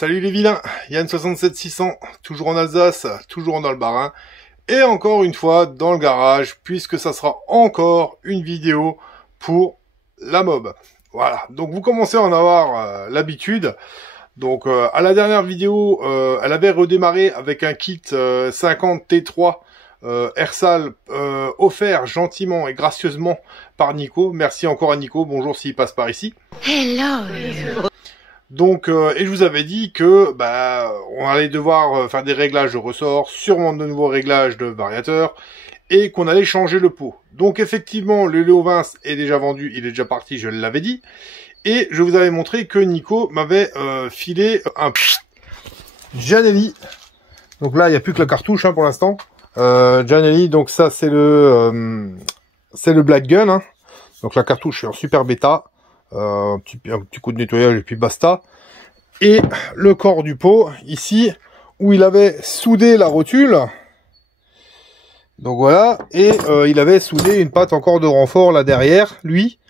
Salut les vilains, Yann 67600, toujours en Alsace, toujours dans le Bas-Rhin, et encore une fois dans le garage, puisque ça sera encore une vidéo pour la mob. Voilà, donc vous commencez à en avoir l'habitude. Donc à la dernière vidéo, elle avait redémarré avec un kit 50 T3 Ersal offert gentiment et gracieusement par Nico. Merci encore à Nico, bonjour s'il passe par ici. Hello. Donc, et je vous avais dit que on allait devoir faire des réglages de ressort, sûrement de nouveaux réglages de variateur, et qu'on allait changer le pot. Donc effectivement, le Léo Vince est déjà vendu, il est déjà parti, je l'avais dit. Et je vous avais montré que Nico m'avait filé un Giannelli. Donc là, il n'y a plus que la cartouche pour l'instant. Giannelli, donc ça c'est le Black Gun. Hein. Donc la cartouche est en super bêta. Un petit coup de nettoyage et puis basta. Et le corps du pot, ici, où il avait soudé la rotule. Donc voilà. Et il avait soudé une patte encore de renfort là derrière, lui.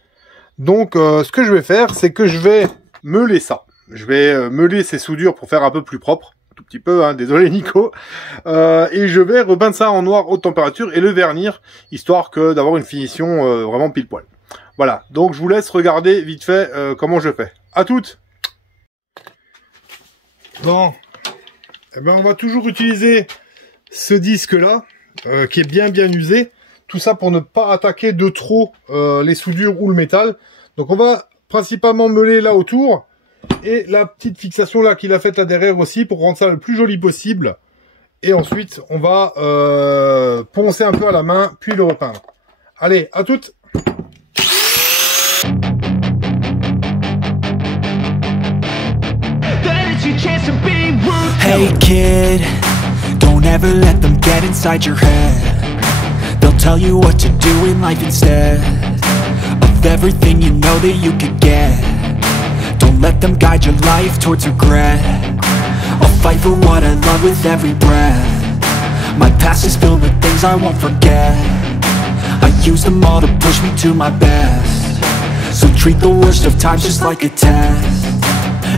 Donc ce que je vais faire, c'est que je vais meuler ça. Je vais meuler ces soudures pour faire un peu plus propre. Un tout petit peu, hein, désolé Nico. Et je vais repeindre ça en noir haute température et le vernir, histoire que d'avoir une finition vraiment pile poil. Voilà, donc je vous laisse regarder vite fait comment je fais. À toutes. Bon, eh ben on va toujours utiliser ce disque là, qui est bien usé. Tout ça pour ne pas attaquer de trop les soudures ou le métal. Donc on va principalement meuler là autour. Et la petite fixation là qu'il a faite là derrière aussi pour rendre ça le plus joli possible. Et ensuite on va poncer un peu à la main, puis le repeindre. Allez, à toutes. Hey kid, don't ever let them get inside your head. They'll tell you what to do in life instead of everything you know that you could get. Don't let them guide your life towards regret. I'll fight for what I love with every breath. My past is filled with things I won't forget. I use them all to push me to my best. So treat the worst of times just like a test.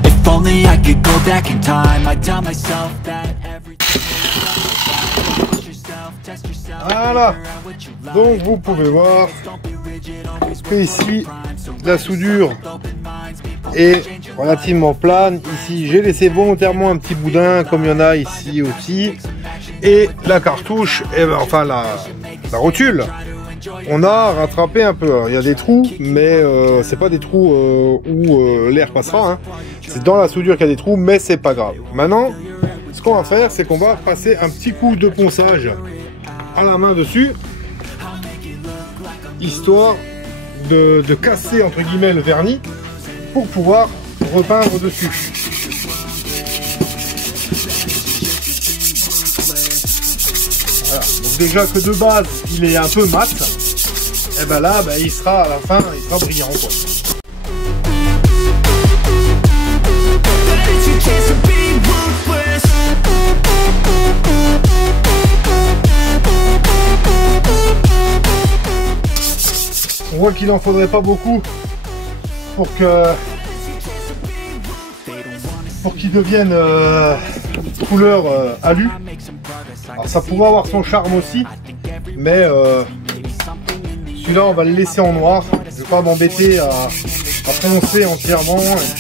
If only I could go back in time, I'd tell myself that everything. Voilà, donc vous pouvez voir que ici la soudure est relativement plane. Ici j'ai laissé volontairement un petit boudin comme il y en a ici aussi. Et la cartouche, enfin la rotule, on a rattrapé un peu. Il y a des trous, mais c'est pas des trous où l'air passera. Hein. C'est dans la soudure qu'il y a des trous, mais c'est pas grave. Maintenant, ce qu'on va faire, c'est qu'on va passer un petit coup de ponçage à la main dessus, histoire de casser entre guillemets le vernis pour pouvoir repeindre dessus. Voilà. Donc déjà que de base il est un peu mat, et ben là il sera à la fin, il sera brillant quoi. On voit qu'il en faudrait pas beaucoup pour qu'il devienne couleur alu. Alors ça pourrait avoir son charme aussi, mais celui-là on va le laisser en noir. Je vais pas m'embêter à poncer entièrement et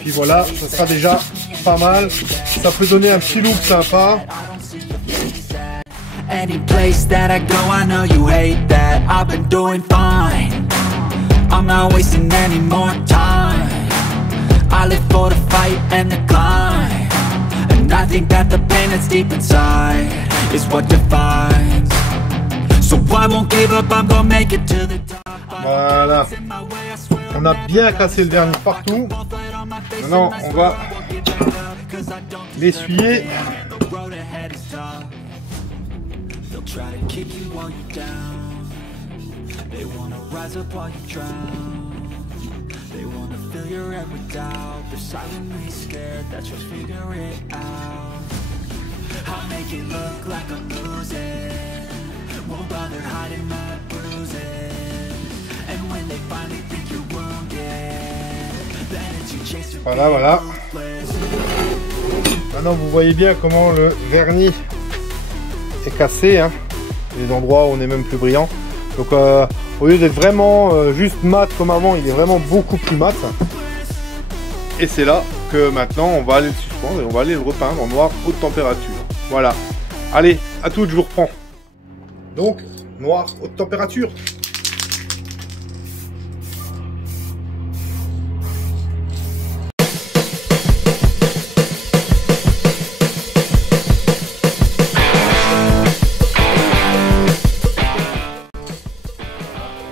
puis voilà, ça sera déjà pas mal. Ça peut donner un petit look sympa. Any place that I go, I know you hate that. I've been doing fine. I'm not wasting any more time. I live for the fight and the climb. And I think that the pain that's deep inside is what defines. So I won't give up, I'm gonna make it to the top. Voilà. On a bien cassé le vernis partout. Maintenant, on va l'essuyer. Try to kick you while you're down. They wanna rise up while you drown. They wanna fill your head with doubt. They're silently scared that you'll figure it out. I'll make it look like I'm losing. Won't bother hiding my bruises. And when they finally think you're wounded, then it's your chance to Voilà, voilà. Maintenant vous voyez bien comment le vernis est cassé, hein. Les endroits où on est même plus brillant. Donc au lieu d'être vraiment juste mat comme avant, il est vraiment beaucoup plus mat. Et c'est là que maintenant on va aller le suspendre et on va aller le repeindre en noir haute température. Voilà. Allez, à toutes, je vous reprends. Donc, noir haute température.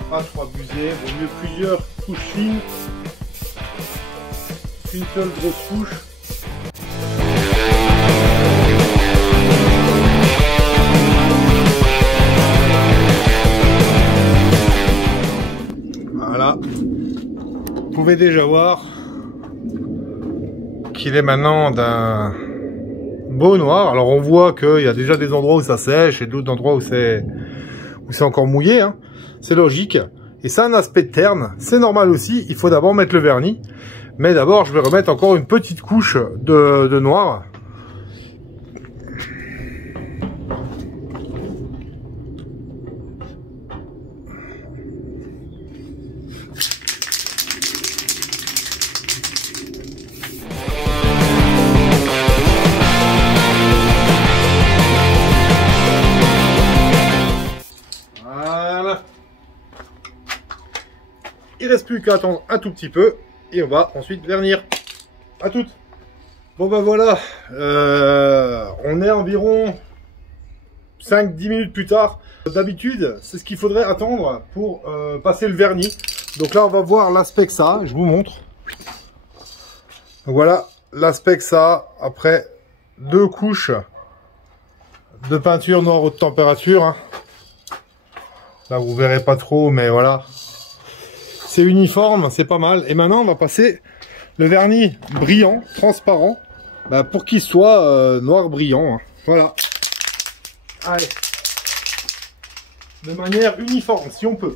Pas trop abusé, vaut mieux plusieurs couches fines qu'une seule grosse couche. Voilà, vous pouvez déjà voir qu'il est maintenant d'un beau noir. Alors on voit qu'il y a déjà des endroits où ça sèche et d'autres endroits où c'est encore mouillé, hein. C'est logique. Et ça a un aspect terne, c'est normal aussi. Il faut d'abord mettre le vernis. Mais d'abord, je vais remettre encore une petite couche de noir. Il reste plus qu'à attendre un tout petit peu et on va ensuite vernir. À toutes. Bon ben voilà, on est environ 5-10 minutes plus tard. D'habitude, c'est ce qu'il faudrait attendre pour passer le vernis. Donc là, on va voir l'aspect que ça a. Je vous montre. Donc voilà l'aspect que ça a après 2 couches de peinture noire haute température, hein. Là, vous verrez pas trop, mais voilà. C'est uniforme, c'est pas mal. Et maintenant, on va passer le vernis brillant, transparent, pour qu'il soit noir brillant, hein. Voilà. Allez. De manière uniforme, si on peut.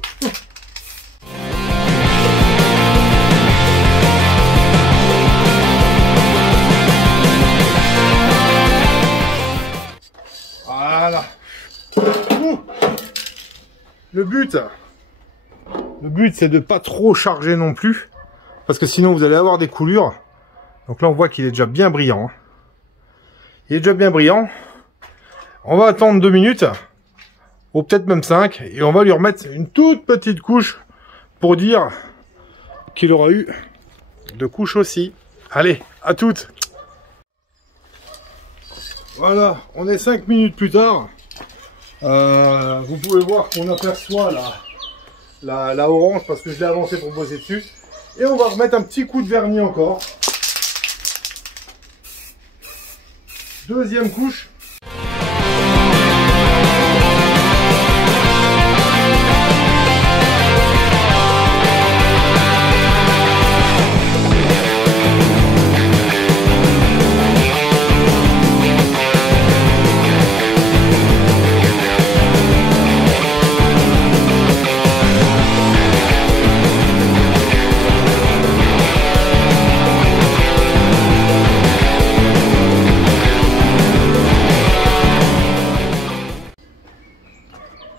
Voilà. Le but, c'est de pas trop charger non plus, parce que sinon vous allez avoir des coulures. Donc là, on voit qu'il est déjà bien brillant, hein. Il est déjà bien brillant. On va attendre 2 minutes, ou peut-être même 5, et on va lui remettre une toute petite couche pour dire qu'il aura eu 2 couches aussi. Allez, à toutes. Voilà, on est 5 minutes plus tard. Vous pouvez voir qu'on aperçoit la orange parce que je l'ai avancé pour poser dessus. Et on va remettre un petit coup de vernis encore. Deuxième couche.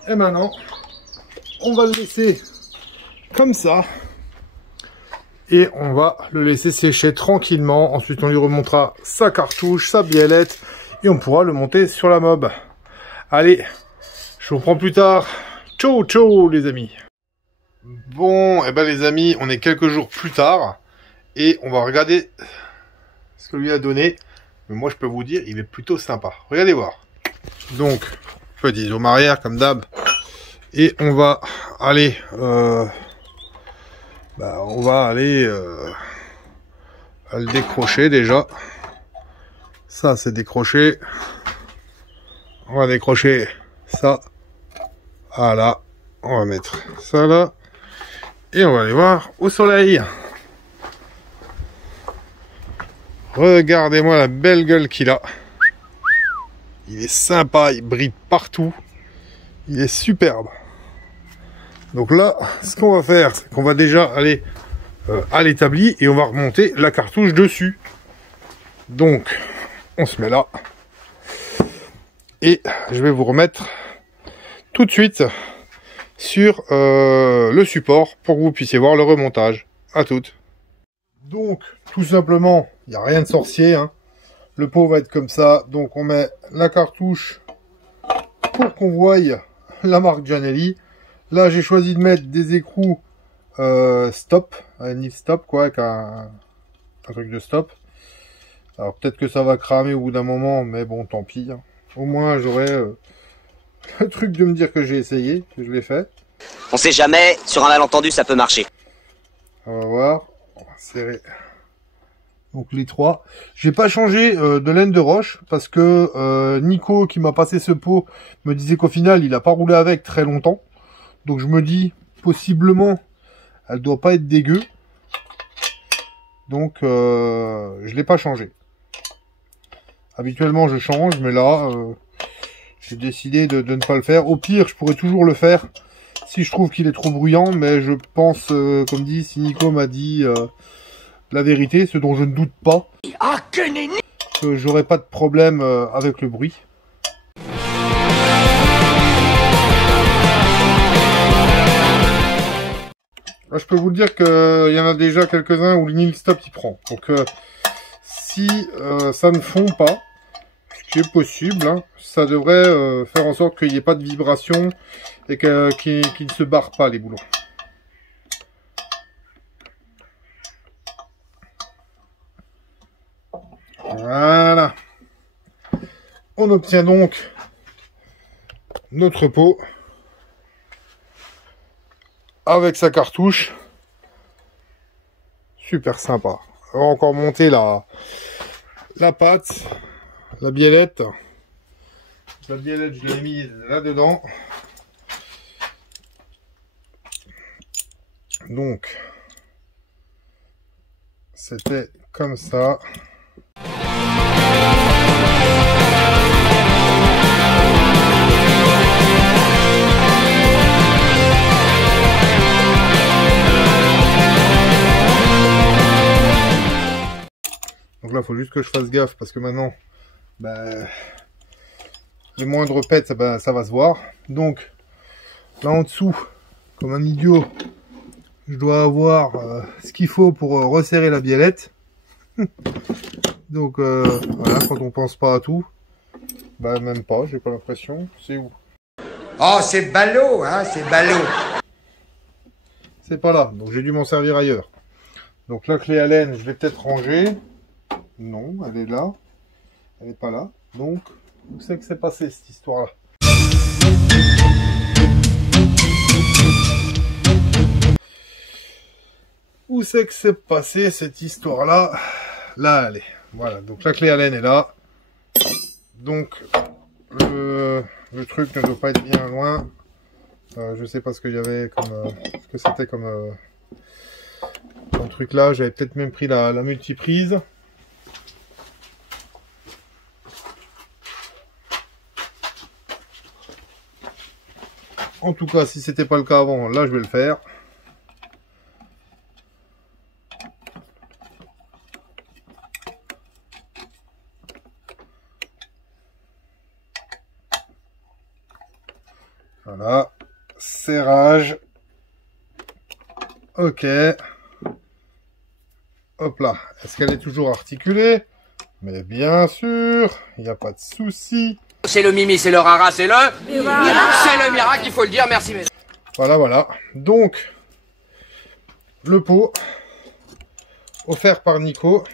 Et maintenant, on va le laisser comme ça. Et on va le laisser sécher tranquillement. Ensuite, on lui remontera sa cartouche, sa biellette. Et on pourra le monter sur la mob. Allez, je vous reprends plus tard. Ciao, ciao les amis. Bon, et ben les amis, on est quelques jours plus tard. Et on va regarder ce que lui a donné. Mais moi, je peux vous dire, il est plutôt sympa. Regardez voir. Donc, petit zoom arrière comme d'hab. Et on va aller le décrocher déjà. Ça c'est décroché. On va décrocher ça. Voilà. On va mettre ça là. Et on va aller voir au soleil. Regardez-moi la belle gueule qu'il a. Il est sympa, il brille partout. Il est superbe. Donc là, ce qu'on va faire, c'est qu'on va déjà aller à l'établi et on va remonter la cartouche dessus. Donc, on se met là. Et je vais vous remettre tout de suite sur le support pour que vous puissiez voir le remontage. À toutes. Donc, tout simplement, il n'y a rien de sorcier, hein. Le pot va être comme ça. Donc, on met la cartouche pour qu'on voie la marque Janelli. Là, j'ai choisi de mettre des écrous stop, un nif stop, quoi, avec un truc de stop. Alors, peut-être que ça va cramer au bout d'un moment, mais bon, tant pis, hein. Au moins, j'aurai le truc de me dire que j'ai essayé, que je l'ai fait. On sait jamais, sur un malentendu, ça peut marcher. On va voir. On va serrer. Donc les trois. J'ai pas changé de laine de roche parce que Nico qui m'a passé ce pot me disait qu'au final il a pas roulé avec très longtemps. Donc je me dis possiblement elle doit pas être dégueu. Donc je l'ai pas changé. Habituellement je change, mais là j'ai décidé de ne pas le faire. Au pire je pourrais toujours le faire si je trouve qu'il est trop bruyant, mais je pense comme dit, si Nico m'a dit la vérité, ce dont je ne doute pas, que j'aurai pas de problème avec le bruit. Là, je peux vous dire qu'il y en a déjà quelques-uns où le nil stop il prend. Donc si ça ne fond pas, ce qui est possible, hein, ça devrait faire en sorte qu'il n'y ait pas de vibration et qu'ils ne se barrent pas les boulons. Voilà. On obtient donc notre pot avec sa cartouche. Super sympa. On va encore monter la pâte, la biellette. La biellette, je l'ai mise là-dedans. Donc, c'était comme ça. Donc là, il faut juste que je fasse gaffe parce que maintenant, les moindres pets, ça va se voir. Donc, là en dessous, comme un idiot, je dois avoir ce qu'il faut pour resserrer la biellette. Donc, voilà, quand on pense pas à tout, même pas, j'ai pas l'impression. C'est où? Oh, c'est ballot, hein, c'est ballot. C'est pas là, donc j'ai dû m'en servir ailleurs. Donc la clé Allen, je vais peut-être ranger. Non, elle est là. Elle est pas là. Donc, où c'est que c'est passé cette histoire-là? Où c'est que c'est passé cette histoire-là? Là, elle est. Voilà, donc la clé Allen est là. Donc, le truc ne doit pas être bien loin. Je sais pas ce qu'il y avait comme... ce que c'était comme truc là. J'avais peut-être même pris la multiprise. En tout cas, si c'était pas le cas avant, là je vais le faire. Voilà, serrage. Ok. Hop là. Est-ce qu'elle est toujours articulée? Mais bien sûr, il n'y a pas de souci. C'est le mimi, c'est le rara, c'est le... C'est le miracle, il faut le dire, merci. Voilà, voilà. Donc, le pot, offert par Nico.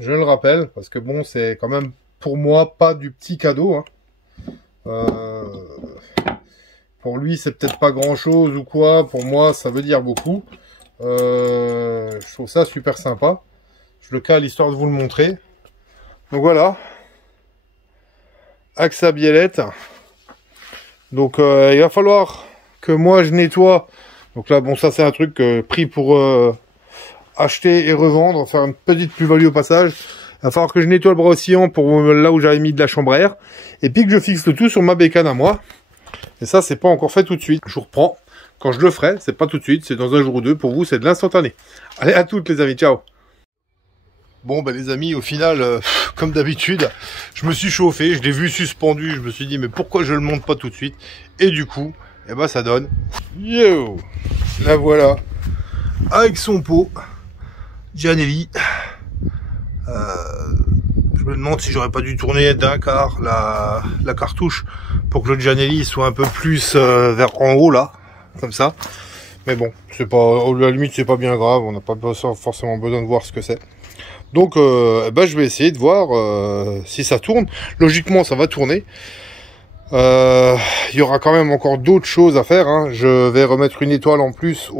Je le rappelle, parce que bon, c'est quand même, pour moi, pas du petit cadeau, hein. Pour lui, c'est peut-être pas grand-chose ou quoi. Pour moi, ça veut dire beaucoup. Je trouve ça super sympa. Je le cale histoire de vous le montrer. Donc voilà. Axe à biellette. Donc il va falloir que moi je nettoie. Donc là, bon, ça c'est un truc pris pour acheter et revendre, faire une petite plus-value au passage. Il va falloir que je nettoie le bras oscillant pour là où j'avais mis de la chambre à air. Et puis que je fixe le tout sur ma bécane à moi. Et ça, c'est pas encore fait tout de suite. Je vous reprends quand je le ferai. C'est pas tout de suite, c'est dans un jour ou deux. Pour vous, c'est de l'instantané. Allez, à toutes les amis, ciao. Bon, ben les amis, au final, comme d'habitude, je me suis chauffé, je l'ai vu suspendu, je me suis dit, mais pourquoi je le monte pas tout de suite? Et du coup, eh ben ça donne, yo, la voilà, avec son pot, Giannelli. Je me demande si j'aurais pas dû tourner d'un quart la cartouche pour que le Giannelli soit un peu plus vers en haut là, comme ça. Mais bon, c'est pas, à la limite c'est pas bien grave, on n'a pas forcément besoin de voir ce que c'est. Donc ben, je vais essayer de voir si ça tourne. Logiquement ça va tourner. Il y aura quand même encore d'autres choses à faire, hein. Je vais remettre une étoile en plus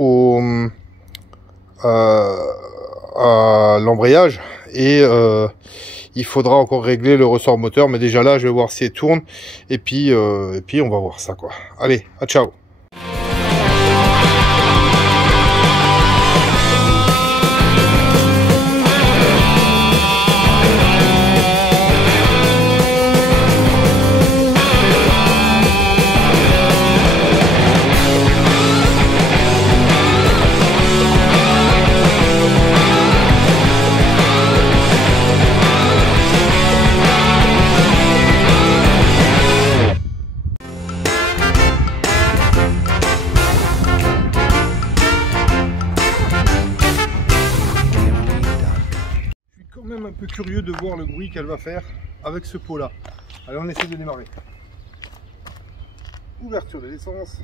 à l'embrayage. Et il faudra encore régler le ressort moteur. Mais déjà là je vais voir si elle tourne. Et puis on va voir ça quoi. Allez, à ciao. Un peu curieux de voir le bruit qu'elle va faire avec ce pot là. Allez, on essaie de démarrer. Ouverture de l'essence.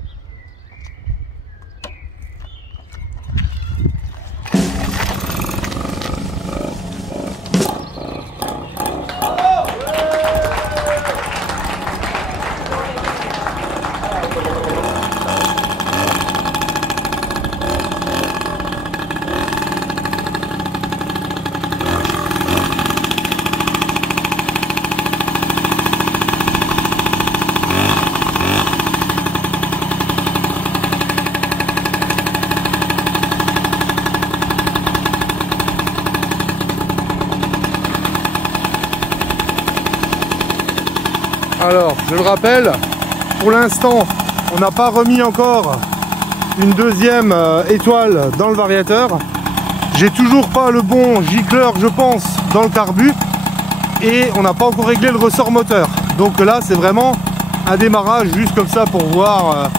Alors, je le rappelle, pour l'instant, on n'a pas remis encore une deuxième étoile dans le variateur. J'ai toujours pas le bon gicleur, je pense, dans le carbu. Et on n'a pas encore réglé le ressort moteur. Donc là, c'est vraiment un démarrage juste comme ça pour voir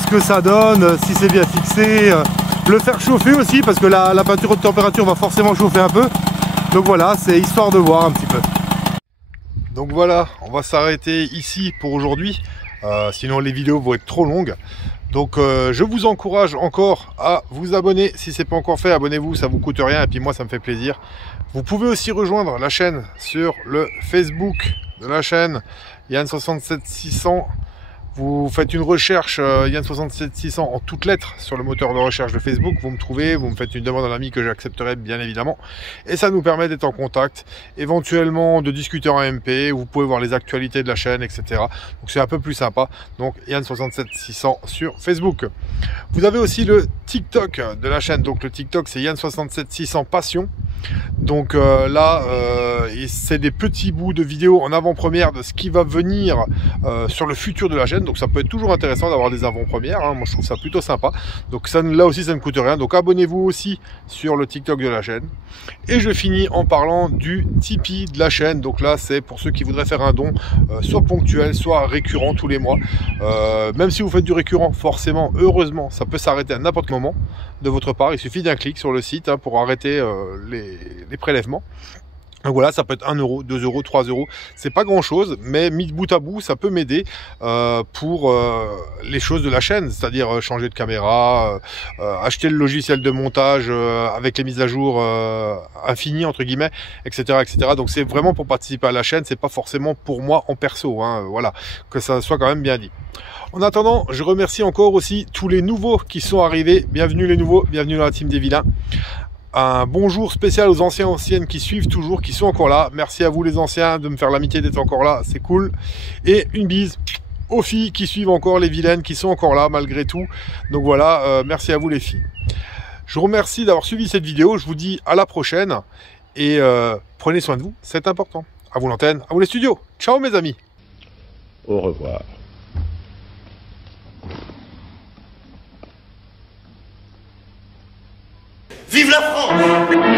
ce que ça donne, si c'est bien fixé. Le faire chauffer aussi, parce que la peinture de température va forcément chauffer un peu. Donc voilà, c'est histoire de voir un petit peu. Donc voilà, on va s'arrêter ici pour aujourd'hui, sinon les vidéos vont être trop longues. Donc je vous encourage encore à vous abonner, si ce n'est pas encore fait, abonnez-vous, ça vous coûte rien et puis moi ça me fait plaisir. Vous pouvez aussi rejoindre la chaîne sur le Facebook de la chaîne Yann67600. Vous faites une recherche Yann67600 en toutes lettres sur le moteur de recherche de Facebook, vous me trouvez, vous me faites une demande en ami que j'accepterai bien évidemment. Et ça nous permet d'être en contact, éventuellement de discuter en MP, vous pouvez voir les actualités de la chaîne, etc. Donc c'est un peu plus sympa. Donc Yann67600 sur Facebook. Vous avez aussi le TikTok de la chaîne, donc le TikTok c'est Yann67600 Passion. Donc là, c'est des petits bouts de vidéos en avant-première de ce qui va venir sur le futur de la chaîne. Donc ça peut être toujours intéressant d'avoir des avant-premières, hein. Moi je trouve ça plutôt sympa. Donc ça, là aussi ça ne coûte rien. Donc abonnez-vous aussi sur le TikTok de la chaîne. Et je finis en parlant du Tipeee de la chaîne. Donc là c'est pour ceux qui voudraient faire un don, soit ponctuel, soit récurrent tous les mois. Même si vous faites du récurrent, forcément, heureusement, ça peut s'arrêter à n'importe quel moment de votre part. Il suffit d'un clic sur le site hein, pour arrêter les prélèvements. Donc voilà, ça peut être 1 euro, 2 euros, 3 euros. C'est pas grand chose, mais mis de bout à bout, ça peut m'aider pour les choses de la chaîne, c'est-à-dire changer de caméra, acheter le logiciel de montage avec les mises à jour infinies, entre guillemets, etc., etc. Donc c'est vraiment pour participer à la chaîne, c'est pas forcément pour moi en perso, hein, voilà, que ça soit quand même bien dit. En attendant, je remercie encore aussi tous les nouveaux qui sont arrivés. Bienvenue les nouveaux, bienvenue dans la team des vilains. Un bonjour spécial aux anciens anciennes qui suivent toujours, qui sont encore là. Merci à vous les anciens de me faire l'amitié d'être encore là, c'est cool. Et une bise aux filles qui suivent encore, les vilaines qui sont encore là malgré tout. Donc voilà, merci à vous les filles. Je vous remercie d'avoir suivi cette vidéo. Je vous dis à la prochaine et prenez soin de vous, c'est important. À vous l'antenne, à vous les studios. Ciao mes amis. Au revoir. Vive la France!